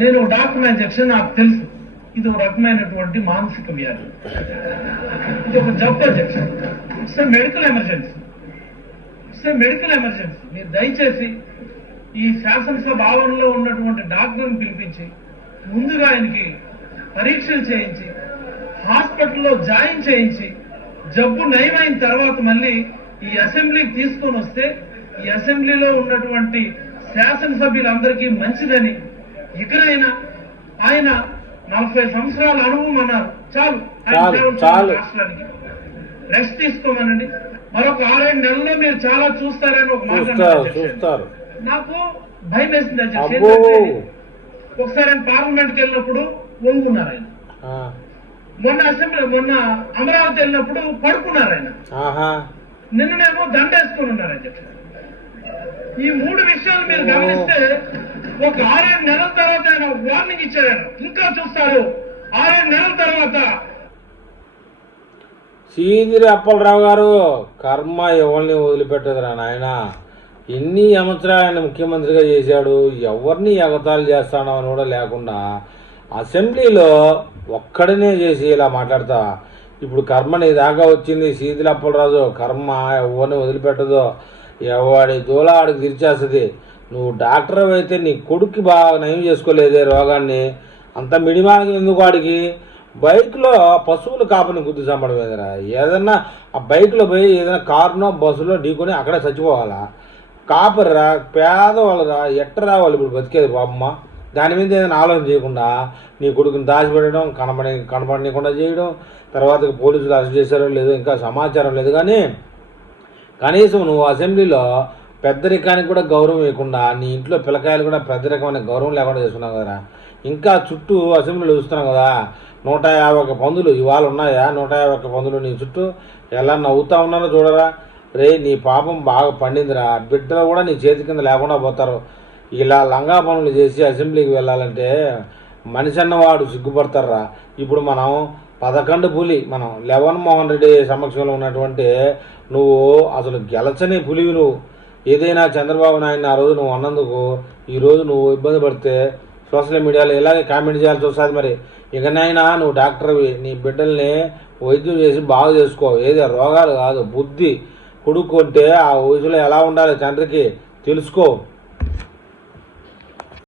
నేను డాక్టర్ అధ్యక్షుడు, నాకు తెలుసు ఇది ఒక రకమైనటువంటి మానసిక వ్యాధి, ఇది ఒక జబ్బు అధ్యక్షుడు. It's medical emergency, medical emergency. మీరు దయచేసి ఈ శాసనసభ ఆవరణలో ఉన్నటువంటి డాక్టర్ని పిలిపించి ముందుగా ఆయనకి పరీక్షలు చేయించి హాస్పిటల్లో జాయిన్ చేయించి జబ్బు నయమైన తర్వాత మళ్ళీ ఈ అసెంబ్లీకి తీసుకొని వస్తే ఈ అసెంబ్లీలో ఉన్నటువంటి శాసనసభ్యులందరికీ మంచిదని, ఇకనైనా ఆయన 40 సంవత్సరాల అనుభవం అన్నారు, చాలు రాష్ట్రానికి రెస్ట్ తీసుకోమనండి. మరొక 6-7 నెలల్లో మీరు చాలా చూస్తారని ఒక మాట నాకు భయం వేసింది అధ్యక్ష. ఒకసారి ఆయన పార్లమెంట్కి వెళ్ళినప్పుడు ఒంగున్నారు ఆయన, మొన్న అమరావతి వెళ్ళినప్పుడు పడుకున్నారు ఆయన, నిన్ననేమో దండేసుకుని ఉన్నారు అధ్యక్ష. ఈ 3 విషయాలు మీరు గమనిస్తే ఒక 6-7 నెలల తర్వాత ఆయన వార్నింగ్ ఇచ్చారు, ఇంకా చూస్తారు 6-7 నెలల తర్వాత. సీదిరి అప్పలరావు గారు, కర్మ ఎవరిని వదిలిపెట్టదురా నాయన. ఎన్ని సంవత్సరాలు ఆయన ముఖ్యమంత్రిగా చేశాడు, ఎవరిని ఎగతాళి చేస్తాడో అని కూడా లేకుండా అసెంబ్లీలో ఒక్కడనే చేసి ఇలా మాట్లాడతా. ఇప్పుడు కర్మ నీ దాకా వచ్చింది సీదిరి అప్పలరాజు, కర్మ ఎవరిని వదిలిపెట్టదో, ఎవడి దూల ఆడికి తీర్చేస్తుంది. నువ్వు డాక్టర్ అయితే నీ కొడుక్కి బాగా నయం చేసుకోలేదే రోగాన్ని, అంత మిడిమానికి ఎందుకు వాడికి? బైక్లో పశువులు కాపుని గుద్దు చంపడం ఏదైనా, ఏదన్నా ఆ బైక్లో పోయి ఏదైనా కారునో బస్సులో ఢీకొని అక్కడే చచ్చిపోవాలా? కాపర్రా, పేదవాళ్ళరా, ఎట్టరా వాళ్ళు ఇప్పుడు బతికేది బాబమ్మ? దాని మీద ఏదైనా ఆలోచన చేయకుండా నీ కొడుకుని దాచిపెట్టడం, కనపడనీయకుండా చేయడం, తర్వాత పోలీసులు అరెస్ట్ చేశారో లేదో ఇంకా సమాచారం లేదు. కానీ కనీసం నువ్వు అసెంబ్లీలో పెద్దరికానికి కూడా గౌరవం ఇవ్వకుండా, నీ ఇంట్లో పిల్లకాయలు కూడా పెద్దరికమైన గౌరవం లేకుండా చేస్తున్నావు కదరా. ఇంకా చుట్టూ అసెంబ్లీలో చూస్తున్నావు కదా, 151 పందులు ఇవాళ ఉన్నాయా? 151 పందులు నీ చుట్టూ ఎలా నవ్వుతా ఉన్నారో చూడరా. రే, నీ పాపం బాగా పండిందిరా, బిడ్డలు కూడా నీ చేతి కింద లేకుండా పోతారు. ఇలా లంగా పనులు చేసి అసెంబ్లీకి వెళ్ళాలంటే మనిషి అన్నవాడు సిగ్గుపడతారా. ఇప్పుడు మనం 11 పులి, మనం లెవన్ మోహన్ రెడ్డి సమక్షంలో ఉన్నటువంటి నువ్వు అసలు గెలచని పులివి నువ్వు. ఏదైనా చంద్రబాబు నాయుడిని ఆ రోజు నువ్వు అన్నందుకు ఈరోజు నువ్వు ఇబ్బంది పడితే సోషల్ మీడియాలో ఇలాగే కామెంట్ చేయాల్సి వస్తుంది. మరి ఇకనైనా నువ్వు డాక్టర్వి, నీ బిడ్డల్ని వైద్యం చేసి బాగు చేసుకో. ఏదో రోగాలు కాదు, బుద్ధి. కొడుకుంటే ఆ వయసులో ఎలా ఉండాలి తండ్రికి తెలుసుకో.